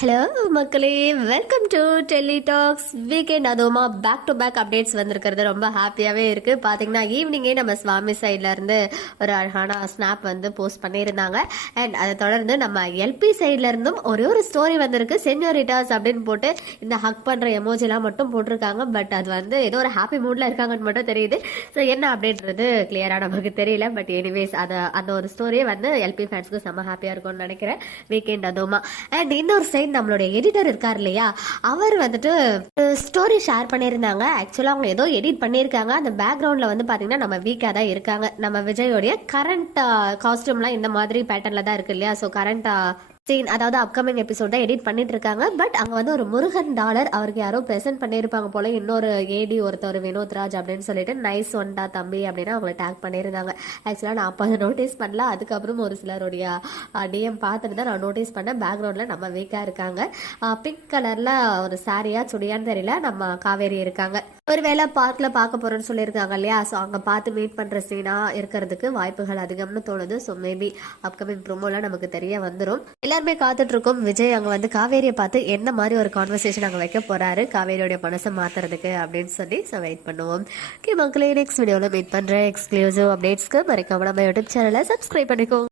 Hello மக்களே, welcome to Delhi talks weekend. அதுவுமா back to back updates வந்திருக்கிறது ரொம்ப ஹாப்பியாகவே இருக்குது. பார்த்தீங்கன்னா ஈவினிங்கே நம்ம சுவாமி சைட்லேருந்து ஒரு அழகான ஸ்னாப் வந்து போஸ்ட் பண்ணியிருந்தாங்க. அண்ட் அதை தொடர்ந்து நம்ம எல்பி சைட்லேருந்தும் ஒரே ஒரு ஸ்டோரி வந்திருக்கு. சென்யோரிட்டாஸ் அப்படின்னு போட்டு இந்த ஹக் பண்ணுற எமோஜிலாம் மட்டும் போட்டிருக்காங்க. பட் அது வந்து ஏதோ ஒரு ஹாப்பி மூடில் இருக்காங்கன்னு மட்டும் தெரியுது. ஸோ என்ன அப்படின்றது கிளியராக நமக்கு தெரியல. பட் எனிவேஸ் அந்த ஒரு ஸ்டோரியே வந்து எல்பி ஃபேன்ஸ்க்கு செம்ம ஹாப்பியாக இருக்கும்னு நினைக்கிறேன் வீக்கெண்ட். அதுவுமா அண்ட் இன்னொரு சைட் நம்மளுடைய எடிட்டர் இருக்கார் இல்லையா, அவர் வந்துட்டு ஸ்டோரி ஷேர் பண்ணியிருந்தாங்க. ஆக்சுவலாக அவங்க ஏதோ எடிட் பண்ணியிருக்காங்க. அந்த பேக்ரவுண்டில் வந்து பார்த்தீங்கன்னா நம்ம வீக்காக தான் இருக்காங்க. நம்ம விஜயோடைய கரண்ட் காஸ்டியூம்லாம் இந்த மாதிரி பேட்டர்னில் தான் இருக்கு இல்லையா. ஸோ கரண்ட் சீன், அதாவது அப்கமிங் எபிசோட் தான் எடிட் பண்ணிட்டு இருக்காங்க. பட் அங்கே வந்து ஒரு முருகன் டாலர் அவருக்கு யாரோ ப்ரெசென்ட் பண்ணியிருப்பாங்க போல. இன்னொரு ஏடி ஒருத்தர் வினோத்ராஜ் அப்படின்னு சொல்லிட்டு நைஸ் ஒன்டா தம்பி அப்படின்னு அவங்களை டேக் பண்ணியிருந்தாங்க. ஆக்சுவலாக நான் அப்போ அதை நோட்டீஸ் பண்ணல. அதுக்கப்புறம் ஒரு சிலருடைய டிஎம் பார்த்துட்டு தான் நான் நோட்டீஸ் பண்ணேன். பேக்ரவுண்டில் நம்ம வீக்காக இருக்காங்க. பிங்க் கலரில் ஒரு சாரியா சுடியான்னு தெரியல, நம்ம காவேரி இருக்காங்க. ஒருவேளை பார்க்கில் பார்க்க போகிறோன்னு சொல்லியிருக்காங்க இல்லையா. ஸோ அங்கே பார்த்து மீட் பண்ணுற சீனாக இருக்கிறதுக்கு வாய்ப்புகள் அதிகம்னு தோணுது. ஸோ மேபி அப்கமிங் ப்ரோமோலாம் நமக்கு தெரிய வந்துடும். எல்லாருமே காத்துட்டு இருக்கோம். விஜய் அங்கே வந்து காவேரியை பார்த்து என்ன மாதிரி ஒரு கான்வர்சேஷன் அங்கே வைக்க போறாரு காவேரியோடைய மனசை மாத்துறதுக்கு அப்படின்னு சொல்லி. ஸோ வெயிட் பண்ணுவோம். ஓகே மக்களே, நெக்ஸ்ட் வீடியோவில் மீட் பண்ணுறேன். எக்ஸ்க்ளூசிவ் அப்டேட்ஸ்க்கு மறக்காம நம்ம யூடியூப் சேனலை சப்ஸ்கிரைப் பண்ணிக்கோங்க.